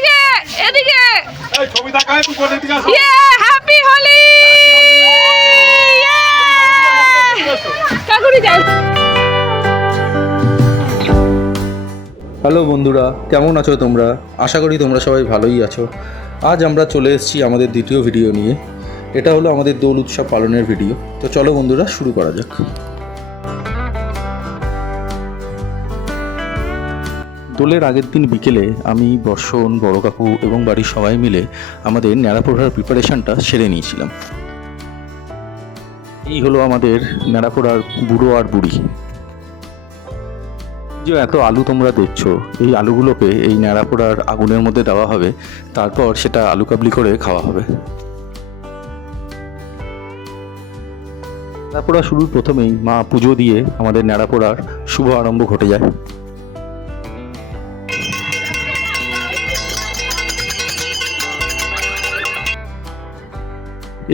এদিকে এদিকে এই ছবি দেখায় তুই কোন দিকে আসো হ্যাপি হোলি কাকুরি যাও। হ্যালো বন্ধুরা, কেমন আছো তোমরা? আশা করি তোমরা সবাই ভালোই আছো। আজ আমরা চলে এসেছি আমাদের দ্বিতীয় ভিডিও নিয়ে। এটা হলো আমাদের দোল উৎসব পালনের ভিডিও। তো চলো বন্ধুরা, শুরু করা যাক। দোলের আগের দিন বিকেলে আমি, বর্ষণ, বড় কাকু এবং বাড়ির সবাই মিলে আমাদের ন্যাড়াপোড়ার প্রিপারেশনটা সেরে নিয়েছিলাম। এই হলো আমাদের ন্যাড়াপোড়ার বুড়ো আর বুড়ি। যে এত আলু তোমরা দেখছো, এই আলুগুলোকে এই ন্যাড়াপোড়ার আগুনের মধ্যে দেওয়া হবে, তারপর সেটা আলু কাবলি করে খাওয়া হবে। ন্যাড়াপোড়া শুরুর প্রথমেই মা পুজো দিয়ে আমাদের ন্যাড়াপোড়ার শুভ আরম্ভ ঘটে যায়।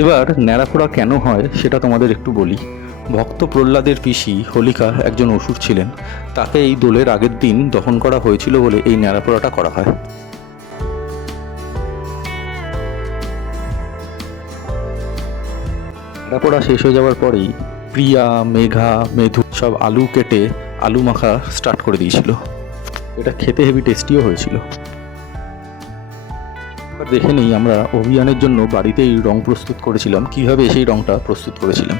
এবার ন্যাড়াপোড়া কেন হয় সেটা তোমাদের একটু বলি। ভক্ত প্রহ্লাদের পিসি হোলিকা একজন অসুর ছিলেন, তাকে এই দোলের আগের দিন দহন করা হয়েছিল বলে এই ন্যাড়াপোড়াটা করা হয়। ন্যাড়াপোড়া শেষ হয়ে যাওয়ার পরেই প্রিয়া, মেঘা, মেধু সব আলু কেটে আলু মাখা স্টার্ট করে দিয়েছিল। এটা খেতে হেভি টেস্টিও হয়েছিল। দেখে নেই আমরা অভিযানের জন্য বাড়িতেই রং প্রস্তুত করেছিলাম, কিভাবে সেই রংটা প্রস্তুত করেছিলাম।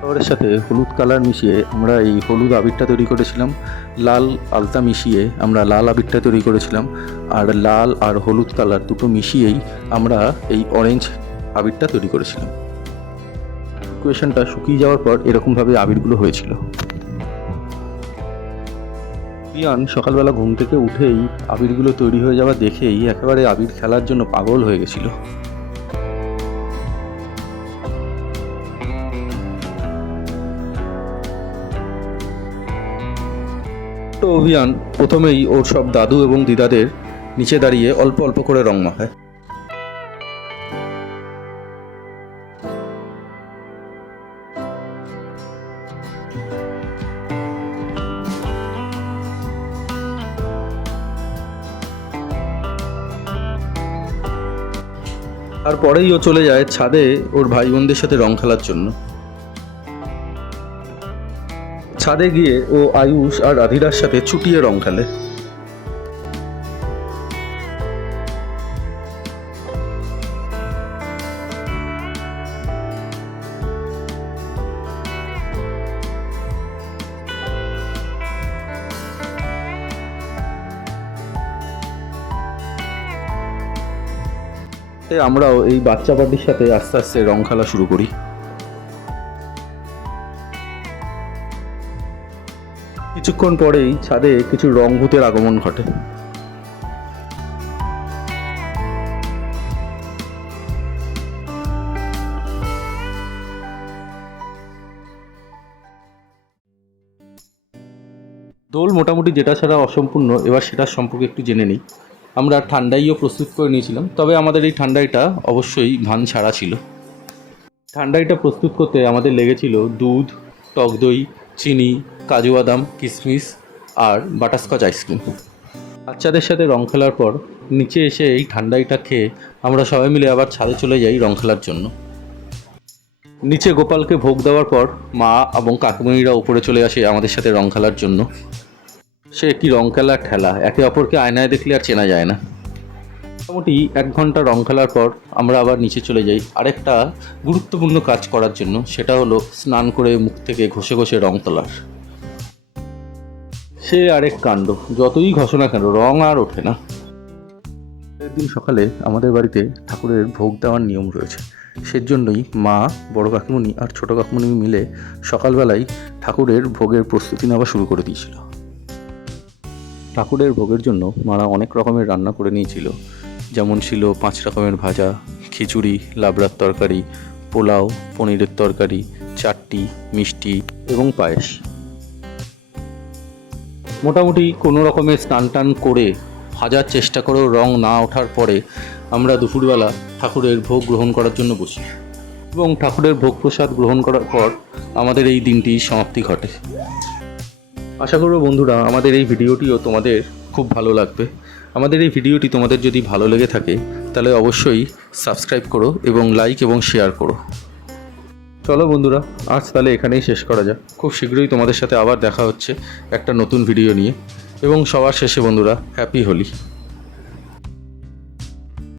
খাবারের সাথে হলুদ কালার মিশিয়ে আমরা এই হলুদ আবিরটা তৈরি করেছিলাম, লাল আলতা মিশিয়ে আমরা লাল আবিরটা তৈরি করেছিলাম, আর লাল আর হলুদ কালার দুটো মিশিয়েই আমরা এই অরেঞ্জ আবিরটা তৈরি করেছিলাম। ইকুয়েশনটা শুকিয়ে যাওয়ার পর এরকমভাবে আবিরগুলো হয়েছিল। রিয়ান সকালবেলা ঘুম থেকে উঠেই আবিরগুলো তৈরি হয়ে যাওয়া দেখেই একেবারে আবির খেলার জন্য পাগল হয়ে গেছিল। তো অভিয়ান প্রথমেই ওর সব দাদু এবং দিদাদের নিচে দাঁড়িয়ে অল্প অল্প করে রং মাখায়। তারপরেই ও চলে যায় ছাদে ওর ভাই বোনদের সাথে রং খেলার জন্য। ছাদে গিয়ে ও আয়ুষ আর রাধিরার সাথে চুটিয়ে রং খেলে। আমরাও এই বাচ্চা পার্টির সাথে আস্তে আস্তে রং খেলা শুরু করি। কিছুক্ষণ পরেই ছাদে কিছু রং ভূতের আগমন ঘটে। দোল মোটামুটি যেটা ছাড়া অসম্পূর্ণ, এবার সেটার সম্পর্কে একটু জেনে নিই। আমরা ঠান্ডাইও প্রস্তুত করে নিয়েছিলাম, তবে আমাদের এই ঠান্ডাইটা অবশ্যই ভান ছাড়া ছিল। ঠান্ডাইটা প্রস্তুত করতে আমাদের লেগেছিল দুধ, টক দই, চিনি, কাজু বাদাম, কিশমিশ আর বাটারস্কচ আইসক্রিম। বাচ্চাদের সাথে রং খেলার পর নিচে এসে এই ঠান্ডাইটা খেয়ে আমরা সবাই মিলে আবার ছাদে চলে যাই রং খেলার জন্য। নিচে গোপালকে ভোগ দেওয়ার পর মা এবং কাকুমণিরা উপরে চলে আসে আমাদের সাথে রং খেলার জন্য। সে কি রং খেলার ঠেলা, একে অপরকে আয়নায় দেখলে আর চেনা যায় না। মোটামুটি 1 ঘন্টা রং খেলার পর আমরা আবার নিচে চলে যাই আরেকটা গুরুত্বপূর্ণ কাজ করার জন্য, সেটা হলো স্নান করে মুখ থেকে ঘষে ঘষে রং তোলার। সে আরেক কাণ্ড, যতই ঘষো না কেন রং আর ওঠে না। একদিন সকালে আমাদের বাড়িতে ঠাকুরের ভোগ দেওয়ার নিয়ম রয়েছে, সেজন্যই মা, বড় কাকিমণি আর ছোট কাকিমণি মিলে সকালবেলায় ঠাকুরের ভোগের প্রস্তুতি নেওয়া শুরু করে দিয়েছিল। ঠাকুরের ভোগের জন্য মারা অনেক রকমের রান্না করে নিয়েছিল, যেমন ছিল 5 রকমের ভাজা, খিচুড়ি, লাবড়ার তরকারি, পোলাও, পনিরের তরকারি, চাটনি, মিষ্টি এবং পায়েস। মোটামুটি কোনো রকমের স্নান টান করে ভাজার চেষ্টা করেও রং না ওঠার পরে আমরা দুপুরবেলা ঠাকুরের ভোগ গ্রহণ করার জন্য বসি এবং ঠাকুরের ভোগ প্রসাদ গ্রহণ করার পর আমাদের এই দিনটি সমাপ্তি ঘটে। আশা করব বন্ধুরা আমাদের এই ভিডিওটিও তোমাদের খুব ভালো লাগবে। আমাদের এই ভিডিওটি তোমাদের যদি ভালো লেগে থাকে তাহলে অবশ্যই সাবস্ক্রাইব করো এবং লাইক এবং শেয়ার করো। চলো বন্ধুরা, আজ তাহলে এখানেই শেষ করা যাক। খুব শীঘ্রই তোমাদের সাথে আবার দেখা হচ্ছে একটা নতুন ভিডিও নিয়ে। এবং সবার শেষে বন্ধুরা, হ্যাপি হোলি।